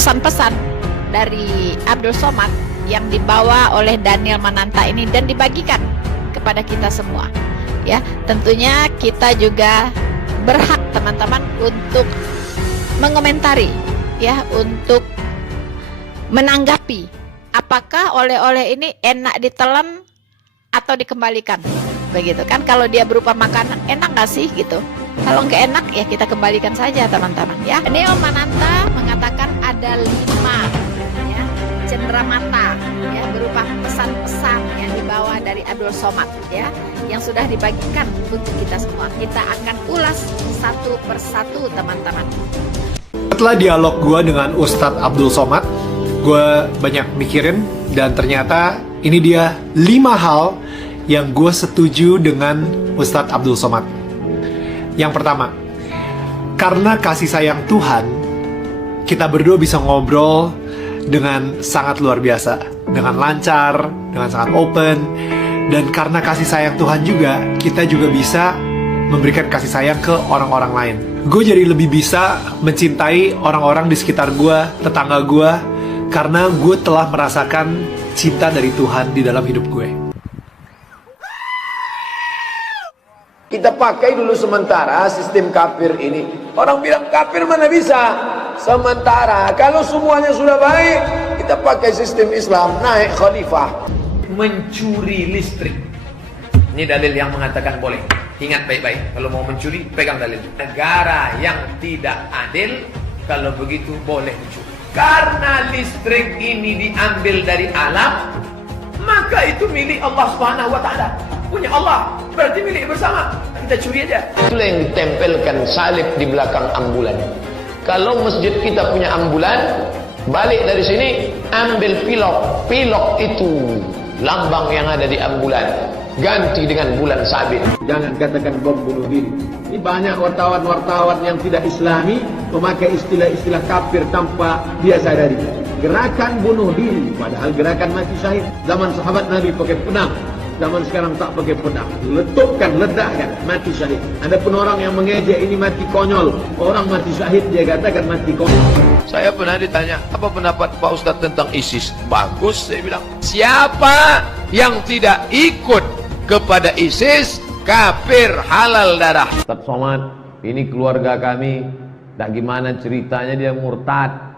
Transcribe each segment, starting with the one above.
pesan-pesan dari Abdul Somad yang dibawa oleh Daniel Mananta ini dan dibagikan kepada kita semua. Ya, tentunya kita juga berhak teman-teman untuk mengomentari, ya, untuk menanggapi apakah oleh-oleh ini enak ditelan atau dikembalikan, begitu kan? Kalau dia berupa makanan, enak nggak sih gitu? Kalau nggak enak ya kita kembalikan saja teman-teman, ya. Daniel Mananta mengatakan ada 5 ya cenderamata ya berupa pesan-pesan yang dibawa dari Abdul Somad ya yang sudah dibagikan untuk kita semua. Kita akan ulas satu persatu teman-teman. Setelah dialog gue dengan Ustadz Abdul Somad, gue banyak mikirin dan ternyata ini dia 5 hal yang gue setuju dengan Ustadz Abdul Somad. Yang pertama, karena kasih sayang Tuhan, kita berdua bisa ngobrol dengan sangat luar biasa, dengan lancar, dengan sangat open. Dan karena kasih sayang Tuhan juga, kita juga bisa memberikan kasih sayang ke orang-orang lain. Gue jadi lebih bisa mencintai orang-orang di sekitar gue, tetangga gue, karena gue telah merasakan cinta dari Tuhan di dalam hidup gue. Kita pakai dulu sementara sistem kafir ini. Orang bilang kafir mana bisa? Sementara kalau semuanya sudah baik, kita pakai sistem Islam, naik khalifah. Mencuri listrik, ini dalil yang mengatakan boleh. Ingat baik-baik, kalau mau mencuri pegang dalil. Negara yang tidak adil, kalau begitu boleh mencuri. Karena listrik ini diambil dari alam, maka itu milik Allah Subhanahu wa Ta'ala. Punya Allah, berarti milik bersama. Kita curi aja. Itulah yang ditempelkan salib di belakang ambulan. Kalau masjid kita punya ambulan, balik dari sini ambil pilok. Pilok itu lambang yang ada di ambulan, ganti dengan bulan sabit. Jangan katakan bom bunuh diri. Ini banyak wartawan-wartawan yang tidak islami memakai istilah-istilah kafir tanpa dia sadari. Gerakan bunuh diri, padahal gerakan mati syahid. Zaman sahabat Nabi pakai pedang, zaman sekarang tak pakai pedang. Letupkan, ledakkan, mati syahid. Ada pun orang yang mengejek ini mati konyol. Orang mati syahid dia katakan mati konyol. Saya pernah ditanya, apa pendapat Pak Ustadz tentang ISIS? Bagus, saya bilang. Siapa yang tidak ikut kepada ISIS, kafir halal darah. Ustadz Somad, ini keluarga kami, tak gimana ceritanya dia murtad.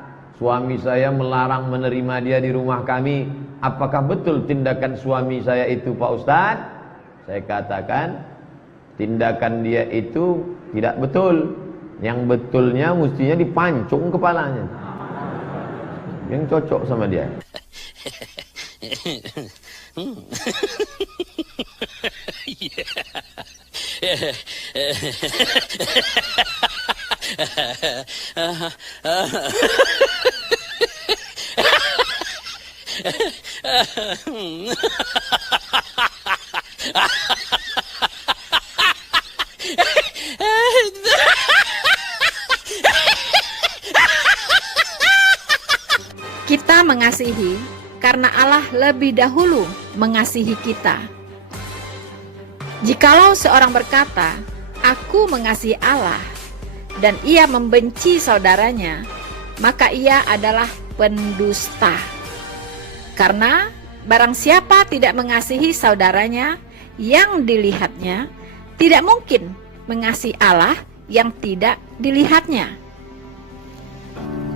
Suami saya melarang menerima dia di rumah kami. Apakah betul tindakan suami saya itu, Pak Ustadz? Saya katakan, tindakan dia itu tidak betul. Yang betulnya mestinya dipancung kepalanya. Yang cocok sama dia. Kita mengasihi karena Allah lebih dahulu mengasihi kita. Jikalau seorang berkata, "Aku mengasihi Allah," dan ia membenci saudaranya, maka ia adalah pendusta. Karena barang siapa tidak mengasihi saudaranya yang dilihatnya, tidak mungkin mengasihi Allah yang tidak dilihatnya.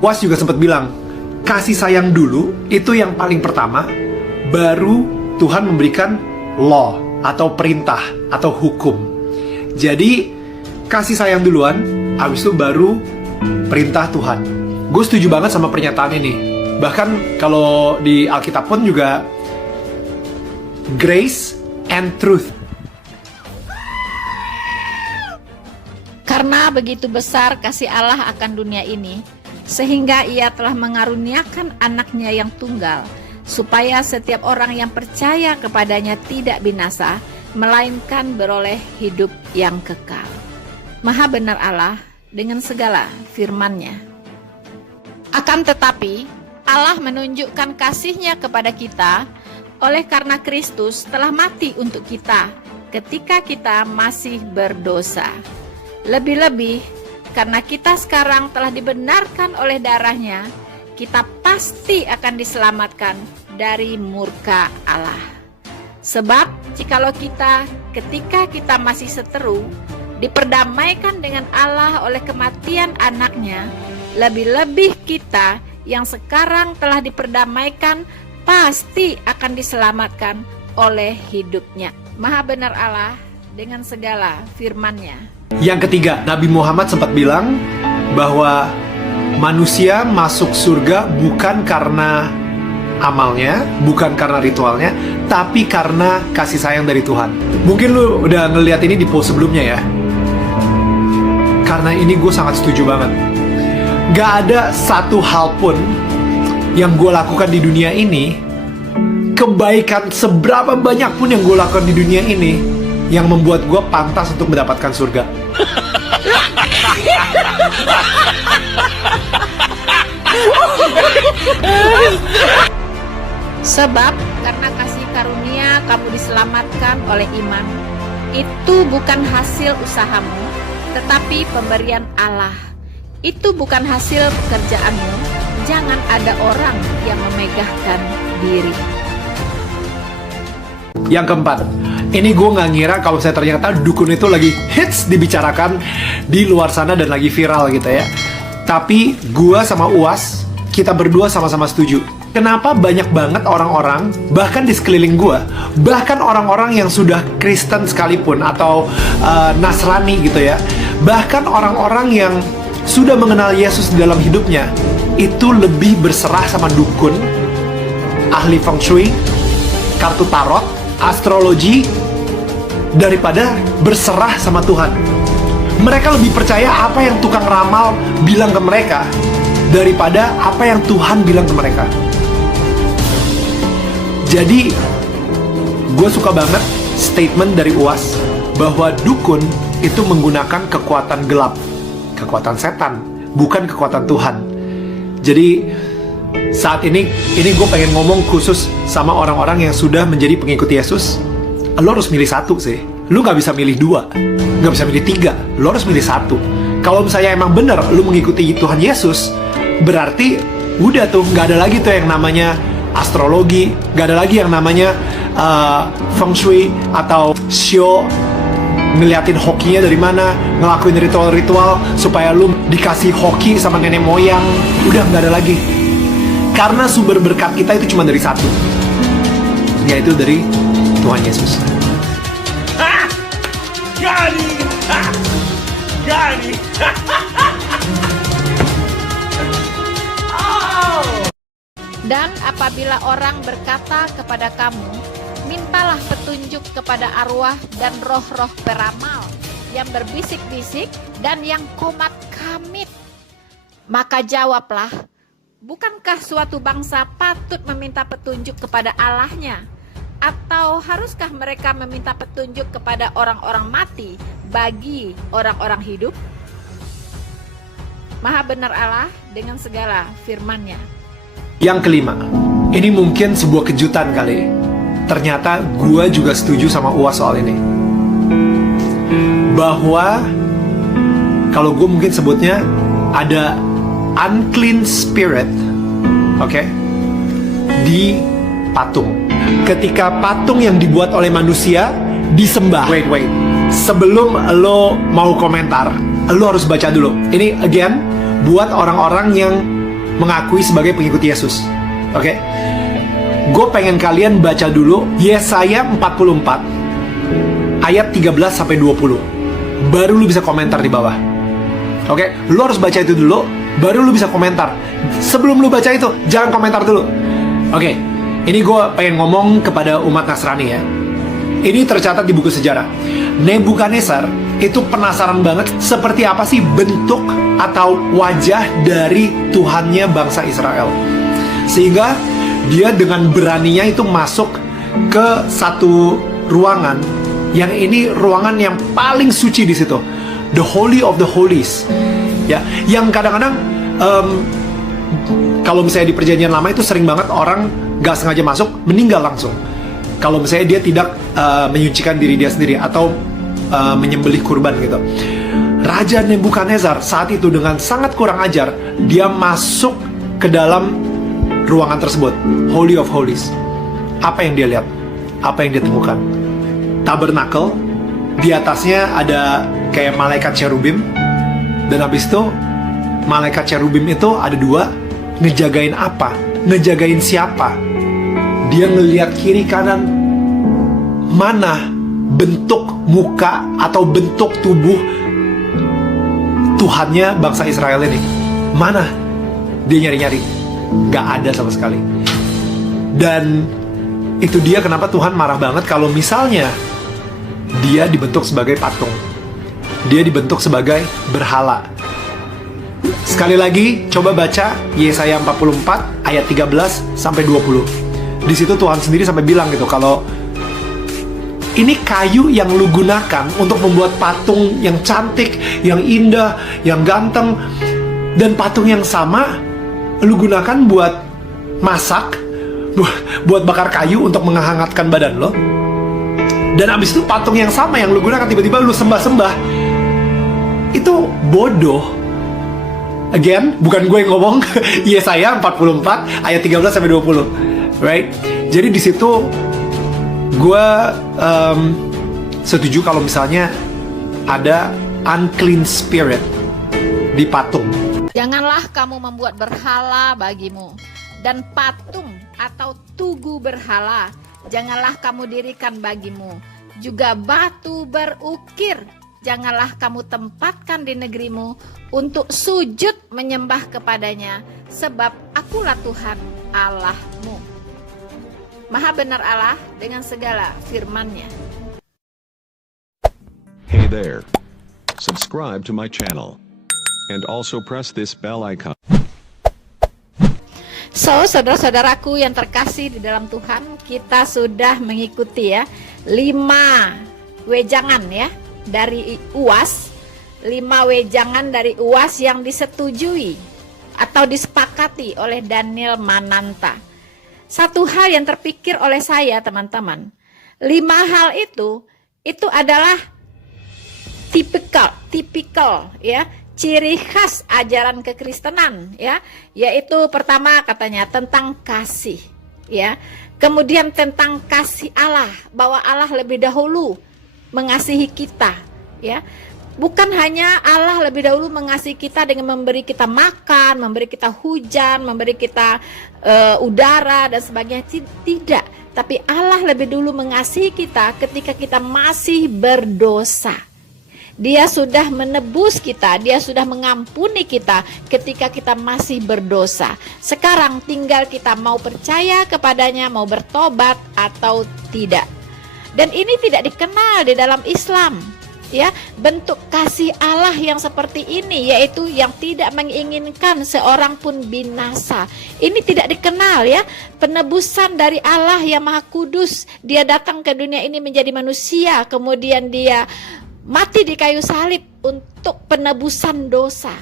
Was juga sempat bilang, kasih sayang dulu itu yang paling pertama, baru Tuhan memberikan law atau perintah atau hukum. Jadi kasih sayang duluan, habis itu baru perintah Tuhan. Gue setuju banget sama pernyataan ini. Bahkan kalau di Alkitab pun juga grace and truth. Karena begitu besar kasih Allah akan dunia ini, sehingga ia telah mengaruniakan anaknya yang tunggal, supaya setiap orang yang percaya kepadanya tidak binasa, melainkan beroleh hidup yang kekal. Maha benar Allah dengan segala firman-Nya. Akan tetapi, Allah menunjukkan kasih-Nya kepada kita oleh karena Kristus telah mati untuk kita ketika kita masih berdosa. Lebih-lebih karena kita sekarang telah dibenarkan oleh darah-Nya, kita pasti akan diselamatkan dari murka Allah. Sebab jikalau ketika kita masih seteru, diperdamaikan dengan Allah oleh kematian anaknya, lebih-lebih kita yang sekarang telah diperdamaikan pasti akan diselamatkan oleh hidupnya. Maha benar Allah dengan segala firman-Nya. Yang ketiga, Nabi Muhammad sempat bilang bahwa manusia masuk surga bukan karena amalnya, bukan karena ritualnya, tapi karena kasih sayang dari Tuhan. Mungkin lu udah ngeliat ini di post sebelumnya ya. Karena ini gue sangat setuju banget. Gak ada satu hal pun yang gue lakukan di dunia ini, kebaikan seberapa banyak pun yang gue lakukan di dunia ini, yang membuat gue pantas untuk mendapatkan surga. Sebab karena kasih karunia kamu diselamatkan oleh iman. Itu bukan hasil usahamu, tetapi pemberian Allah. Itu bukan hasil pekerjaanmu. Jangan ada orang yang memegahkan diri. Yang keempat, ini gue nggak ngira kalau saya ternyata dukun itu lagi hits dibicarakan di luar sana dan lagi viral gitu ya. Tapi gue sama UAS, kita berdua sama-sama setuju. Kenapa banyak banget orang-orang, bahkan di sekeliling gue, bahkan orang-orang yang sudah Kristen sekalipun atau Nasrani gitu ya, bahkan orang-orang yang sudah mengenal Yesus di dalam hidupnya, itu lebih berserah sama dukun, ahli feng shui, kartu tarot, astrologi, daripada berserah sama Tuhan. Mereka lebih percaya apa yang tukang ramal bilang ke mereka daripada apa yang Tuhan bilang ke mereka. Jadi, gue suka banget statement dari UAS bahwa dukun itu menggunakan kekuatan gelap, kekuatan setan, bukan kekuatan Tuhan. Jadi, saat ini gue pengen ngomong khusus sama orang-orang yang sudah menjadi pengikut Yesus. Lo harus milih satu sih. Lo gak bisa milih dua, gak bisa milih tiga. Lo harus milih satu. Kalau misalnya emang bener lo mengikuti Tuhan Yesus, berarti udah tuh gak ada lagi tuh yang namanya astrologi, gak ada lagi yang namanya feng shui atau show, ngeliatin hokinya dari mana, ngelakuin ritual-ritual supaya lu dikasih hoki sama nenek moyang. Udah gak ada lagi. Karena sumber berkat kita itu cuma dari satu, yaitu dari Tuhan Yesus. Gani. Dan apabila orang berkata kepada kamu, mintalah petunjuk kepada arwah dan roh-roh peramal yang berbisik-bisik dan yang kumat kamit, maka jawablah, bukankah suatu bangsa patut meminta petunjuk kepada Allahnya? Atau haruskah mereka meminta petunjuk kepada orang-orang mati bagi orang-orang hidup? Maha benar Allah dengan segala firman-Nya. Yang kelima, ini mungkin sebuah kejutan kali. Ternyata gue juga setuju sama UAS soal ini. Bahwa kalau gue mungkin sebutnya ada unclean spirit, oke, di patung. Ketika patung yang dibuat oleh manusia disembah. Wait. Sebelum lo mau komentar, lo harus baca dulu. Ini again buat orang-orang yang mengakui sebagai pengikut Yesus. Oke? Gue pengen kalian baca dulu Yesaya 44 ayat 13 sampai 20. Baru lu bisa komentar di bawah. Oke? Lu harus baca itu dulu, baru lu bisa komentar. Sebelum lu baca itu, jangan komentar dulu. Oke. Ini gue pengen ngomong kepada umat Nasrani ya. Ini tercatat di buku sejarah. Nebukadnezar itu penasaran banget seperti apa sih bentuk atau wajah dari Tuhannya bangsa Israel. Sehingga dia dengan beraninya itu masuk ke satu ruangan yang ini ruangan yang paling suci di situ. The Holy of the Holies. Ya, yang kadang-kadang kalau misalnya di perjanjian lama itu sering banget orang gak sengaja masuk, meninggal langsung. Kalau misalnya dia tidak menyucikan diri dia sendiri atau menyembelih kurban gitu. Raja Nebukadnezar saat itu dengan sangat kurang ajar, dia masuk ke dalam ruangan tersebut, Holy of Holies. Apa yang dia lihat? Apa yang dia temukan? Tabernakel, di atasnya ada kayak malaikat cherubim, dan habis itu malaikat cherubim itu ada dua, ngejagain apa? Ngejagain siapa? Dia ngelihat kiri kanan, mana bentuk muka atau bentuk tubuh Tuhannya bangsa Israel ini. Mana? Dia nyari-nyari, gak ada sama sekali. Dan itu dia kenapa Tuhan marah banget kalau misalnya dia dibentuk sebagai patung, dia dibentuk sebagai berhala. Sekali lagi, coba baca Yesaya 44 ayat 13 sampai 20. Di situ Tuhan sendiri sampai bilang gitu, kalau ini kayu yang lu gunakan untuk membuat patung yang cantik, yang indah, yang ganteng, dan patung yang sama lu gunakan buat masak, buat bakar kayu untuk menghangatkan badan lo. Dan abis itu patung yang sama yang lu gunakan tiba-tiba lu sembah-sembah. Itu bodoh. Again, bukan gue yang ngomong. Yesaya 44 ayat 13 sampai 20. Right? Jadi di situ gue setuju kalau misalnya ada unclean spirit di patung. Janganlah kamu membuat berhala bagimu, dan patung atau tugu berhala janganlah kamu dirikan bagimu. Juga batu berukir janganlah kamu tempatkan di negerimu untuk sujud menyembah kepadanya, sebab akulah Tuhan Allahmu. Maha benar Allah dengan segala firman-Nya. Hey there. Subscribe to my channel. And also press this bell icon. So, saudara-saudaraku yang terkasih di dalam Tuhan, kita sudah mengikuti ya 5 wejangan ya dari UAS, 5 wejangan dari UAS yang disetujui atau disepakati oleh Daniel Mananta. Satu hal yang terpikir oleh saya, teman-teman, 5 hal itu adalah tipikal ya, ciri khas ajaran kekristenan ya, yaitu pertama katanya tentang kasih ya, kemudian tentang kasih Allah, bahwa Allah lebih dahulu mengasihi kita ya. Bukan hanya Allah lebih dahulu mengasihi kita dengan memberi kita makan, memberi kita hujan, memberi kita udara dan sebagainya, tidak. Tapi Allah lebih dulu mengasihi kita ketika kita masih berdosa. Dia sudah menebus kita, dia sudah mengampuni kita ketika kita masih berdosa. Sekarang tinggal kita mau percaya kepadanya, mau bertobat atau tidak. Dan ini tidak dikenal di dalam Islam. Ya, bentuk kasih Allah yang seperti ini, yaitu yang tidak menginginkan seorang pun binasa. Ini tidak dikenal ya. Penebusan dari Allah yang Maha Kudus, dia datang ke dunia ini menjadi manusia, kemudian dia mati di kayu salib untuk penebusan dosa.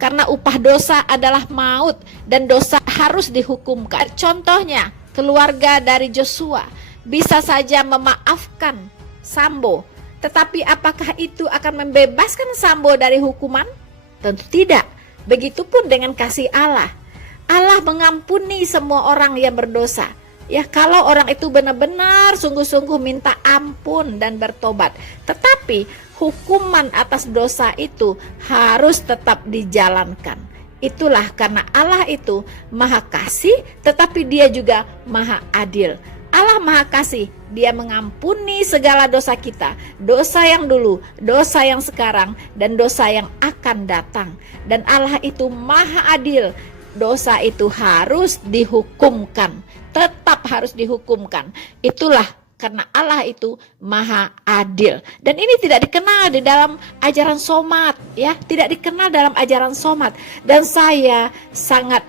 Karena upah dosa adalah maut dan dosa harus dihukumkan. Contohnya, keluarga dari Joshua bisa saja memaafkan Sambo, tetapi apakah itu akan membebaskan Sambo dari hukuman? Tentu tidak. Begitupun dengan kasih Allah. Allah mengampuni semua orang yang berdosa. Ya, kalau orang itu benar-benar sungguh-sungguh minta ampun dan bertobat. Tetapi hukuman atas dosa itu harus tetap dijalankan. Itulah karena Allah itu Maha Kasih, tetapi Dia juga Maha Adil. Allah Maha Kasih, Dia mengampuni segala dosa kita, dosa yang dulu, dosa yang sekarang, dan dosa yang akan datang. Dan Allah itu Maha Adil, dosa itu harus dihukumkan, tetap harus dihukumkan. Itulah karena Allah itu Maha Adil. Dan ini tidak dikenal di dalam ajaran Somat ya, tidak dikenal dalam ajaran Somat. Dan saya sangat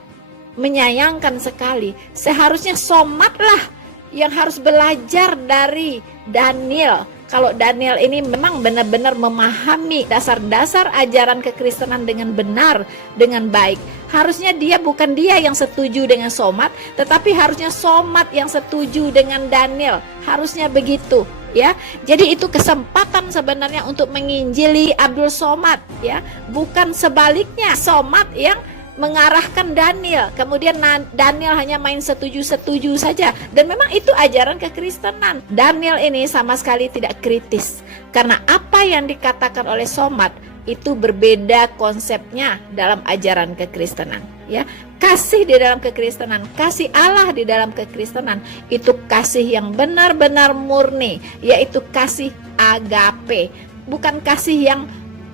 menyayangkan sekali, seharusnya Somatlah yang harus belajar dari Daniel. Kalau Daniel ini memang benar-benar memahami dasar-dasar ajaran kekristenan dengan benar, dengan baik. Harusnya bukan dia yang setuju dengan Somat, tetapi harusnya Somat yang setuju dengan Daniel. Harusnya begitu ya. Jadi itu kesempatan sebenarnya untuk menginjili Abdul Somad ya, bukan sebaliknya Somad yang mengarahkan Daniel. Kemudian Daniel hanya main setuju-setuju saja. Dan memang itu ajaran kekristenan. Daniel ini sama sekali tidak kritis. Karena apa yang dikatakan oleh Somat itu berbeda konsepnya dalam ajaran kekristenan. Ya, kasih di dalam kekristenan, kasih Allah di dalam kekristenan itu kasih yang benar-benar murni, yaitu kasih agape, bukan kasih yang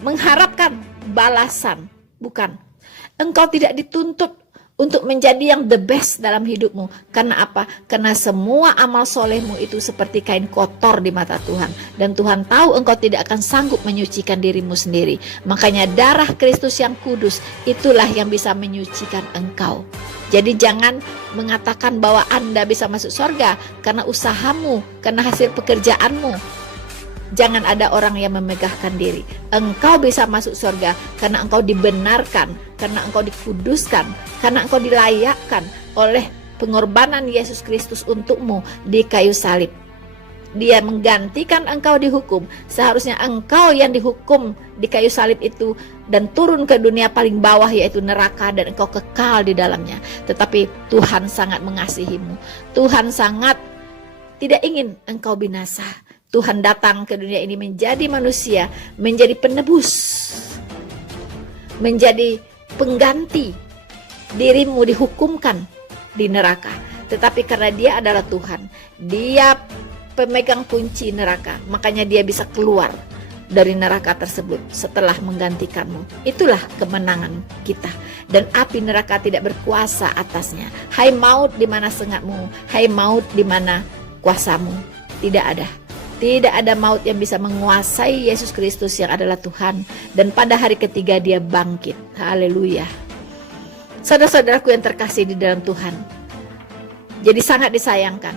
mengharapkan balasan, bukan. Engkau tidak dituntut untuk menjadi yang the best dalam hidupmu. Karena apa? Karena semua amal solehmu itu seperti kain kotor di mata Tuhan. Dan Tuhan tahu engkau tidak akan sanggup menyucikan dirimu sendiri. Makanya darah Kristus yang kudus itulah yang bisa menyucikan engkau. Jadi jangan mengatakan bahwa Anda bisa masuk surga karena usahamu, karena hasil pekerjaanmu. Jangan ada orang yang memegahkan diri. Engkau bisa masuk surga karena engkau dibenarkan, karena engkau dikuduskan, karena engkau dilayakkan oleh pengorbanan Yesus Kristus untukmu di kayu salib. Dia menggantikan engkau dihukum. Seharusnya engkau yang dihukum di kayu salib itu dan turun ke dunia paling bawah, yaitu neraka, dan engkau kekal di dalamnya. Tetapi Tuhan sangat mengasihimu. Tuhan sangat tidak ingin engkau binasa. Tuhan datang ke dunia ini menjadi manusia, menjadi penebus, menjadi pengganti. Dirimu dihukumkan di neraka, tetapi karena dia adalah Tuhan, dia pemegang kunci neraka, makanya dia bisa keluar dari neraka tersebut setelah menggantikanmu. Itulah kemenangan kita. Dan api neraka tidak berkuasa atasnya. Hai maut, di mana sengatmu? Hai maut, di mana kuasamu? Tidak ada. Tidak ada maut yang bisa menguasai Yesus Kristus yang adalah Tuhan. Dan pada hari ketiga dia bangkit. Haleluya. Saudara-saudaraku yang terkasih di dalam Tuhan. Jadi sangat disayangkan.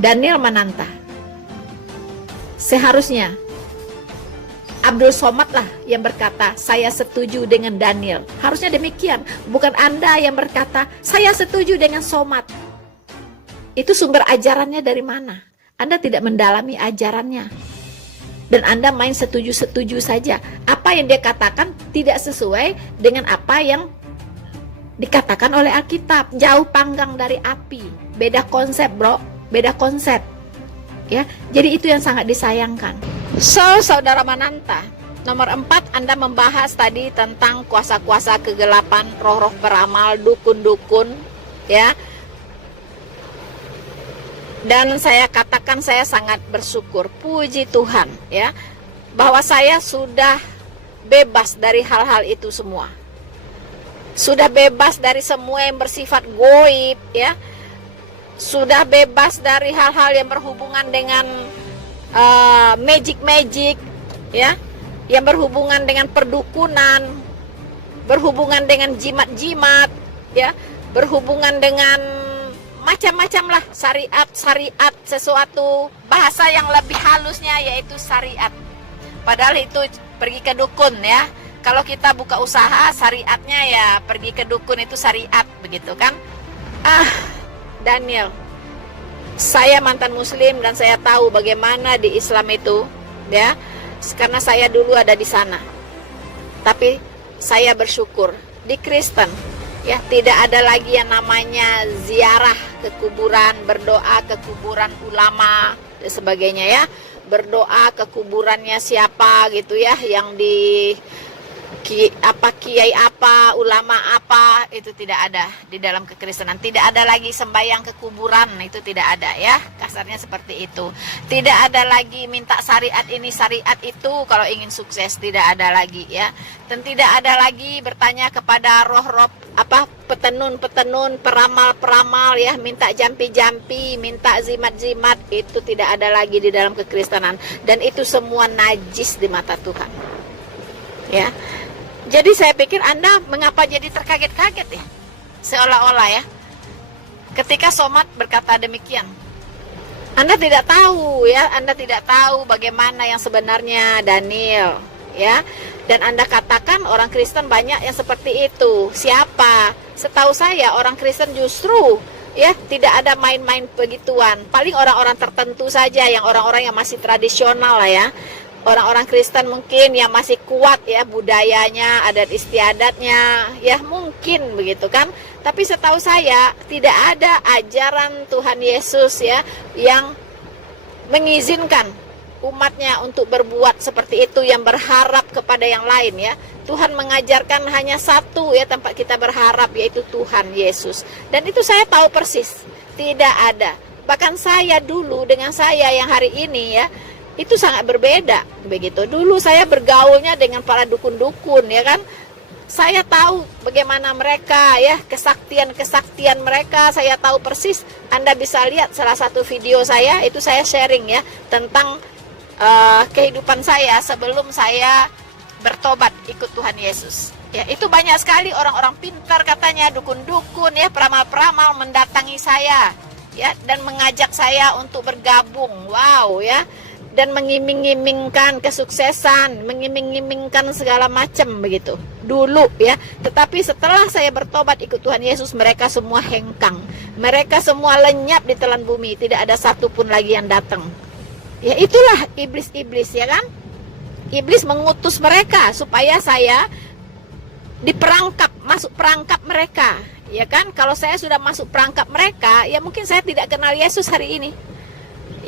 Daniel Mananta. Seharusnya Abdul Somad lah yang berkata, saya setuju dengan Daniel. Harusnya demikian. Bukan Anda yang berkata, saya setuju dengan Somad. Itu sumber ajarannya dari mana? Anda tidak mendalami ajarannya. Dan Anda main setuju-setuju saja. Apa yang dia katakan tidak sesuai dengan apa yang dikatakan oleh Alkitab. Jauh panggang dari api. Beda konsep, bro. Beda konsep. Ya, jadi itu yang sangat disayangkan. So, saudara Mananta, nomor 4 Anda membahas tadi tentang kuasa-kuasa kegelapan, roh-roh peramal, dukun-dukun, ya. Dan saya katakan saya sangat bersyukur, puji Tuhan, ya, bahwa saya sudah bebas dari hal-hal itu semua. Sudah bebas dari semua yang bersifat goib, ya. Sudah bebas dari hal-hal yang berhubungan dengan magic-magic, ya, yang berhubungan dengan perdukunan, berhubungan dengan jimat-jimat, ya, berhubungan dengan macam-macam lah, syariat, sesuatu bahasa yang lebih halusnya yaitu syariat. Padahal itu pergi ke dukun, ya. Kalau kita buka usaha, syariatnya ya pergi ke dukun, itu syariat, begitu kan? Daniel, saya mantan muslim dan saya tahu bagaimana di Islam itu, ya, karena saya dulu ada di sana. Tapi saya bersyukur di Kristen, ya, tidak ada lagi yang namanya ziarah ke kuburan, berdoa ke kuburan ulama dan sebagainya, ya. Berdoa ke kuburannya siapa gitu, ya, yang di kiai apa, ulama apa, itu tidak ada di dalam kekristenan. Tidak ada lagi sembahyang ke kuburan, itu tidak ada, ya. Kasarnya seperti itu. Tidak ada lagi minta syariat ini, syariat itu kalau ingin sukses, tidak ada lagi, ya. Dan tidak ada lagi bertanya kepada roh-roh petenun-petenun, peramal-peramal, ya, minta jampi-jampi, minta zimat-zimat, itu tidak ada lagi di dalam kekristenan. Dan itu semua najis di mata Tuhan, ya. Jadi saya pikir Anda mengapa jadi terkaget-kaget, ya, seolah-olah, ya, ketika Somad berkata demikian. Anda tidak tahu, ya, Anda tidak tahu bagaimana yang sebenarnya Daniel, ya. Dan Anda katakan orang Kristen banyak yang seperti itu. Siapa? Setahu saya orang Kristen justru, ya, tidak ada main-main begituan. Paling orang-orang tertentu saja, yang orang-orang yang masih tradisional lah, ya. orang-orang Kristen mungkin yang masih kuat ya budayanya, adat istiadatnya, ya mungkin begitu kan. Tapi setahu saya tidak ada ajaran Tuhan Yesus ya yang mengizinkan umatnya untuk berbuat seperti itu, yang berharap kepada yang lain ya. Tuhan mengajarkan hanya satu ya tempat kita berharap, yaitu Tuhan Yesus. Dan itu saya tahu persis, tidak ada. Bahkan saya dulu dengan saya yang hari ini ya, itu sangat berbeda begitu. Dulu saya bergaulnya dengan para dukun-dukun ya kan. Saya tahu bagaimana mereka ya, kesaktian mereka saya tahu persis. Anda bisa lihat salah satu video saya, itu saya sharing ya tentang kehidupan saya sebelum saya bertobat ikut Tuhan Yesus. Ya, itu banyak sekali orang-orang pintar katanya, dukun-dukun ya, peramal-peramal mendatangi saya ya dan mengajak saya untuk bergabung. Wow ya. Dan mengiming-imingkan kesuksesan, mengiming-imingkan segala macam begitu dulu ya. Tetapi setelah saya bertobat ikut Tuhan Yesus, mereka semua hengkang, mereka semua lenyap di telan bumi, tidak ada satupun lagi yang datang. Ya itulah iblis-iblis ya kan. Iblis mengutus mereka supaya saya diperangkap, masuk perangkap mereka ya kan. Kalau saya sudah masuk perangkap mereka, ya mungkin saya tidak kenal Yesus hari ini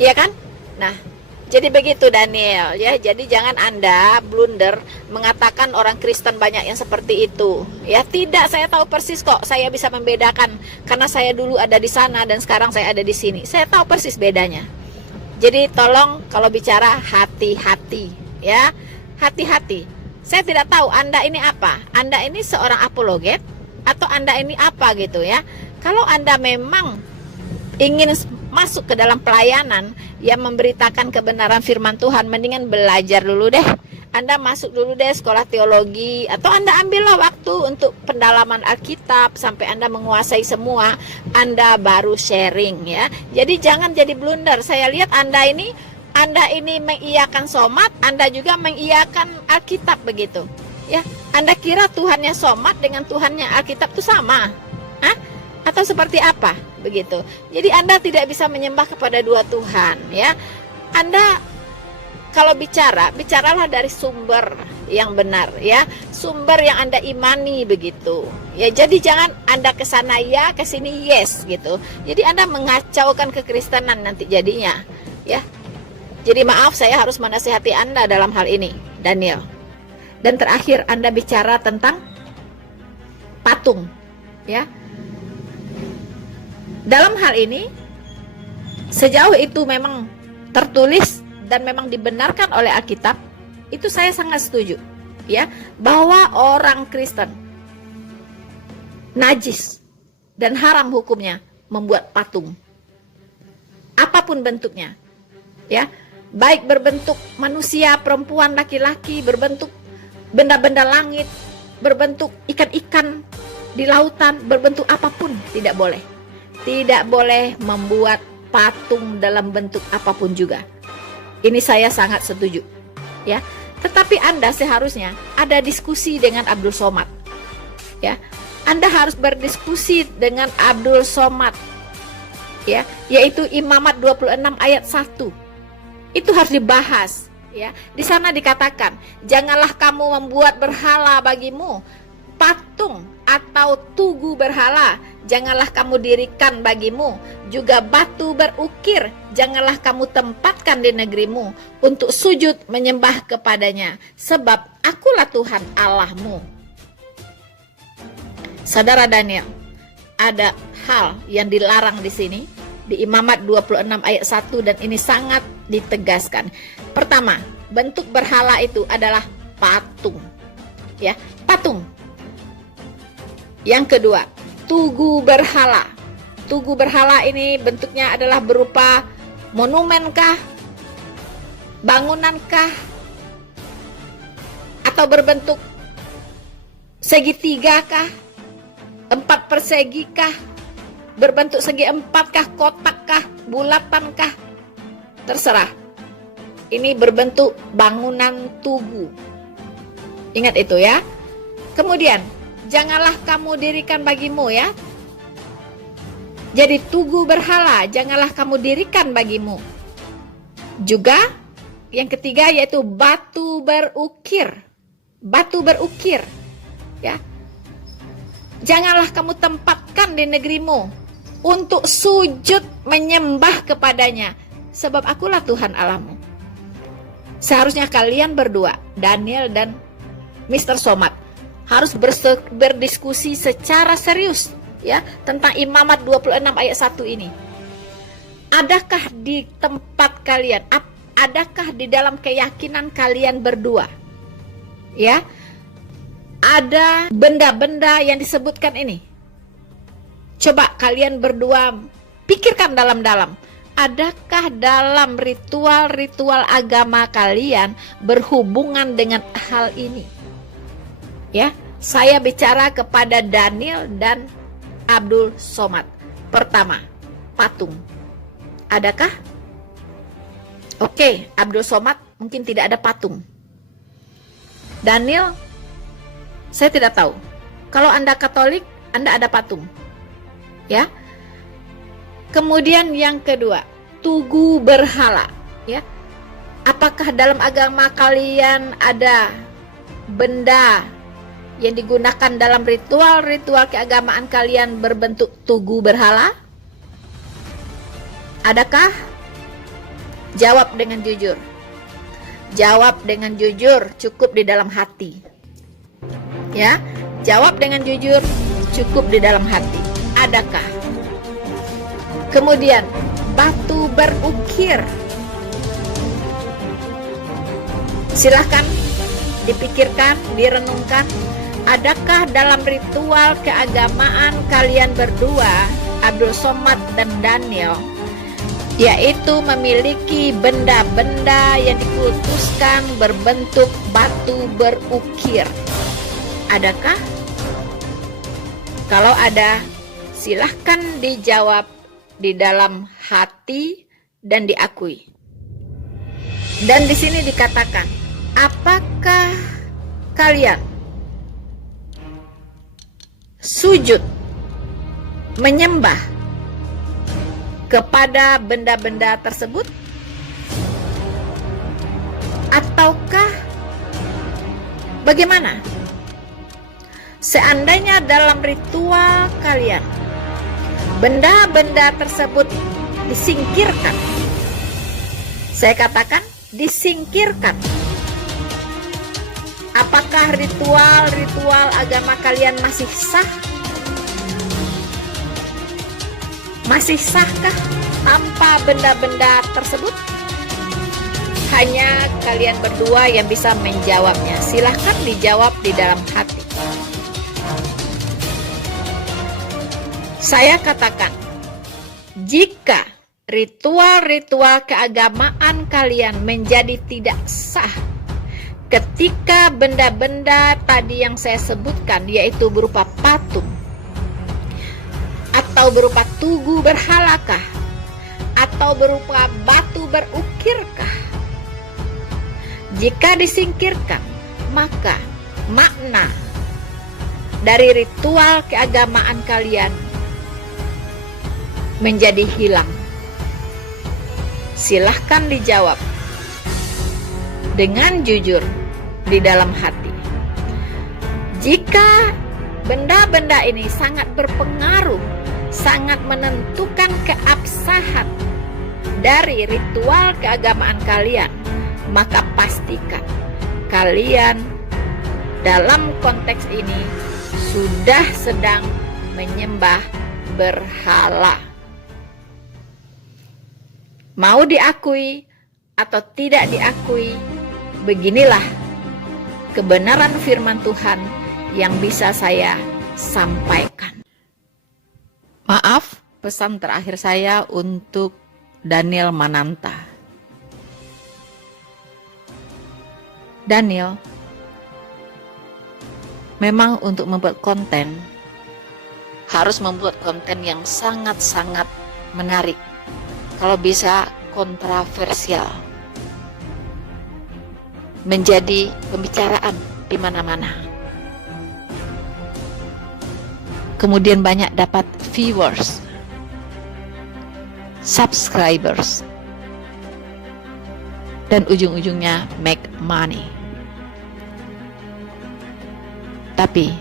ya kan. Nah, jadi begitu Daniel ya. Jadi jangan Anda blunder mengatakan orang Kristen banyak yang seperti itu. Ya tidak, saya tahu persis kok. Saya bisa membedakan karena saya dulu ada di sana dan sekarang saya ada di sini. Saya tahu persis bedanya. Jadi tolong kalau bicara hati-hati ya. Hati-hati. Saya tidak tahu Anda ini apa. Anda ini seorang apologet atau Anda ini apa gitu ya. Kalau Anda memang ingin masuk ke dalam pelayanan yang memberitakan kebenaran firman Tuhan, mendingan belajar dulu deh. Anda masuk dulu deh sekolah teologi, atau Anda ambillah waktu untuk pendalaman Alkitab sampai Anda menguasai semua, Anda baru sharing ya. Jadi jangan jadi blunder. Saya lihat Anda ini mengiyakan somat, Anda juga mengiyakan Alkitab begitu ya. Anda kira Tuhannya somat dengan Tuhannya Alkitab itu sama? Hah? Atau seperti apa begitu? Jadi Anda tidak bisa menyembah kepada dua Tuhan ya. Anda kalau bicaralah dari sumber yang benar ya, sumber yang Anda imani begitu ya. Jadi jangan Anda ke sana ya, ke sini yes gitu. Jadi Anda mengacaukan kekristenan nanti jadinya ya. Jadi maaf, saya harus menasihati Anda dalam hal ini, Daniel. Dan terakhir Anda bicara tentang patung ya. Dalam hal ini, sejauh itu memang tertulis dan memang dibenarkan oleh Alkitab, itu saya sangat setuju ya, bahwa orang Kristen najis dan haram hukumnya membuat patung apapun bentuknya ya, baik berbentuk manusia, perempuan, laki-laki, berbentuk benda-benda langit, berbentuk ikan-ikan di lautan, berbentuk apapun tidak boleh. Tidak boleh membuat patung dalam bentuk apapun juga. Ini saya sangat setuju ya. Tetapi Anda seharusnya ada diskusi dengan Abdul Somad ya. Anda harus berdiskusi dengan Abdul Somad ya, yaitu Imamat 26 ayat 1. Itu harus dibahas ya. Di sana dikatakan, janganlah kamu membuat berhala bagimu, patung atau tugu berhala janganlah kamu dirikan bagimu, juga batu berukir janganlah kamu tempatkan di negerimu untuk sujud menyembah kepadanya, sebab akulah Tuhan Allahmu. Saudara Daniel, ada hal yang dilarang di sini di Imamat 26 ayat 1 dan ini sangat ditegaskan. Pertama, bentuk berhala itu adalah patung ya, patung. Yang kedua, tugu berhala. Tugu berhala ini bentuknya adalah berupa monumenkah, bangunankah, atau berbentuk segitiga kah, 4 persegi kah, berbentuk segi 4 kah, kotak kah, bulatan kah, terserah. Ini berbentuk bangunan tugu. Ingat itu ya. Kemudian janganlah kamu dirikan bagimu ya. Jadi tugu berhala janganlah kamu dirikan bagimu. Juga yang ketiga yaitu batu berukir. Batu berukir. Ya. Janganlah kamu tempatkan di negerimu untuk sujud menyembah kepadanya, sebab akulah Tuhan Allahmu. Seharusnya kalian berdua, Daniel dan Mr. Somad, harus berdiskusi secara serius ya tentang Imamat 26 ayat 1 ini. Adakah di tempat kalian, adakah di dalam keyakinan kalian berdua ya ada benda-benda yang disebutkan ini? Coba kalian berdua pikirkan dalam-dalam. Adakah dalam ritual-ritual agama kalian berhubungan dengan hal ini? Ya, saya bicara kepada Daniel dan Abdul Somad. Pertama, patung. Adakah? Oke, Abdul Somad mungkin tidak ada patung. Daniel, saya tidak tahu. Kalau Anda Katolik, Anda ada patung. Ya. Kemudian yang kedua, tugu berhala, ya. Apakah dalam agama kalian ada benda yang digunakan dalam ritual-ritual keagamaan kalian berbentuk tugu berhala? Adakah? Jawab dengan jujur. Jawab dengan jujur, cukup di dalam hati. Ya, jawab dengan jujur, cukup di dalam hati. Adakah? Kemudian batu berukir. Silahkan dipikirkan, direnungkan. Adakah dalam ritual keagamaan kalian berdua, Abdul Somad dan Daniel, yaitu memiliki benda-benda yang dikultuskan berbentuk batu berukir? Adakah? Kalau ada, silahkan dijawab di dalam hati dan diakui. Dan di sini dikatakan, apakah kalian sujud menyembah kepada benda-benda tersebut? Ataukah bagaimana? Seandainya dalam ritual kalian benda-benda tersebut disingkirkan, saya katakan disingkirkan, apakah ritual-ritual agama kalian masih sah? Masih sahkah tanpa benda-benda tersebut? Hanya kalian berdua yang bisa menjawabnya. Silahkan dijawab di dalam hati. Saya katakan, jika ritual-ritual keagamaan kalian menjadi tidak sah ketika benda-benda tadi yang saya sebutkan, yaitu berupa patung atau berupa tugu berhalakah atau berupa batu berukirkah, jika disingkirkan, maka makna dari ritual keagamaan kalian menjadi hilang. Silahkan dijawab dengan jujur di dalam hati. Jika benda-benda ini sangat berpengaruh, sangat menentukan keabsahan dari ritual keagamaan kalian, maka pastikan kalian dalam konteks ini sudah sedang menyembah berhala. Mau diakui atau tidak diakui, beginilah kebenaran firman Tuhan yang bisa saya sampaikan. Maaf, pesan terakhir saya untuk Daniel Mananta. Daniel, memang untuk membuat konten, harus membuat konten yang sangat-sangat menarik. Kalau bisa kontroversial, menjadi pembicaraan di mana-mana. Kemudian banyak dapat viewers, subscribers. dan ujung-ujungnya make money. Tapi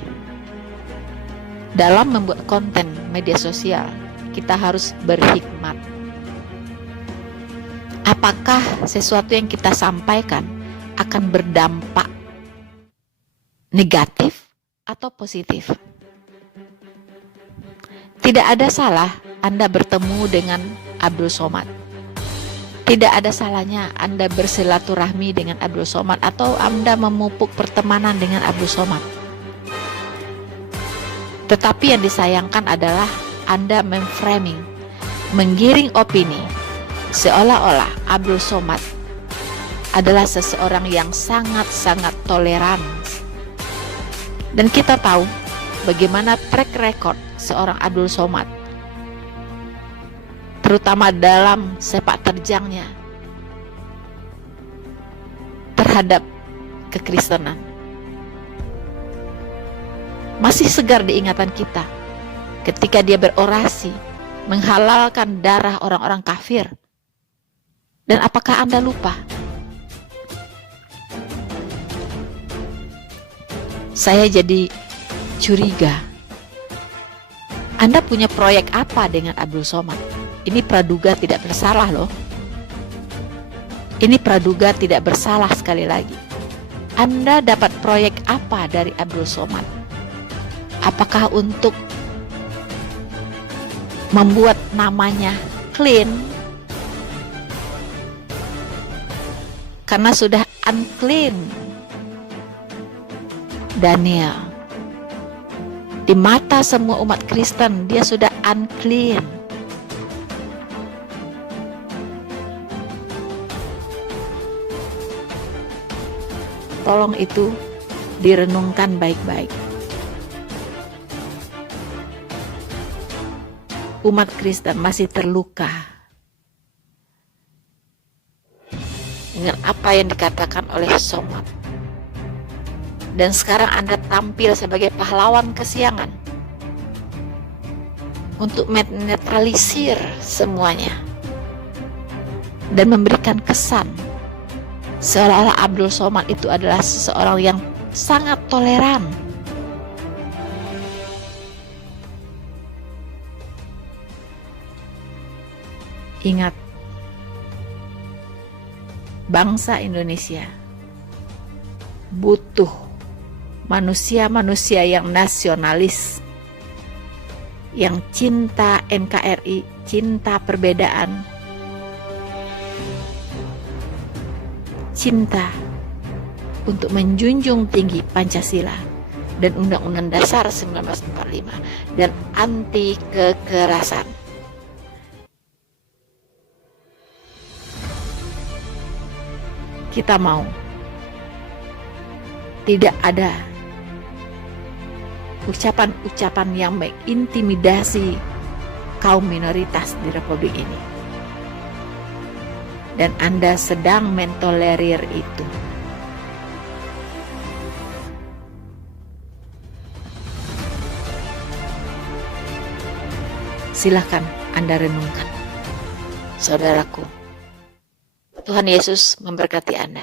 dalam membuat konten media sosial, kita harus berhikmat. Apakah sesuatu yang kita sampaikan akan berdampak negatif atau positif? Tidak ada salah Anda bertemu dengan Abdul Somad. Tidak ada salahnya Anda bersilaturahmi dengan Abdul Somad atau Anda memupuk pertemanan dengan Abdul Somad. Tetapi yang disayangkan adalah Anda memframing, menggiring opini seolah-olah Abdul Somad adalah seseorang yang sangat-sangat toleran. Dan kita tahu bagaimana track record seorang Abdul Somad, terutama dalam sepak terjangnya terhadap kekristenan. Masih segar di ingatan kita ketika dia berorasi menghalalkan darah orang-orang kafir. Dan apakah Anda lupa? Saya jadi curiga. Anda punya proyek apa dengan Abdul Somad? Ini praduga tidak bersalah loh. Ini praduga tidak bersalah sekali lagi. Anda dapat proyek apa dari Abdul Somad? Apakah untuk membuat namanya clean karena sudah unclean? Daniel, di mata semua umat Kristen dia sudah unclean. Tolong itu direnungkan baik-baik. Umat Kristen masih terluka dengan apa yang dikatakan oleh Somad. Dan sekarang Anda tampil sebagai pahlawan kesiangan untuk menetralisir semuanya dan memberikan kesan seolah-olah Abdul Somad itu adalah seseorang yang sangat toleran. Ingat, bangsa Indonesia butuh manusia-manusia yang nasionalis, yang cinta NKRI, cinta perbedaan, cinta untuk menjunjung tinggi Pancasila dan Undang-Undang Dasar 1945 dan anti kekerasan. Kita mau tidak ada ucapan-ucapan yang mengintimidasi kaum minoritas di Republik ini. Dan Anda sedang mentolerir itu. Silakan Anda renungkan, saudaraku. Tuhan Yesus memberkati Anda.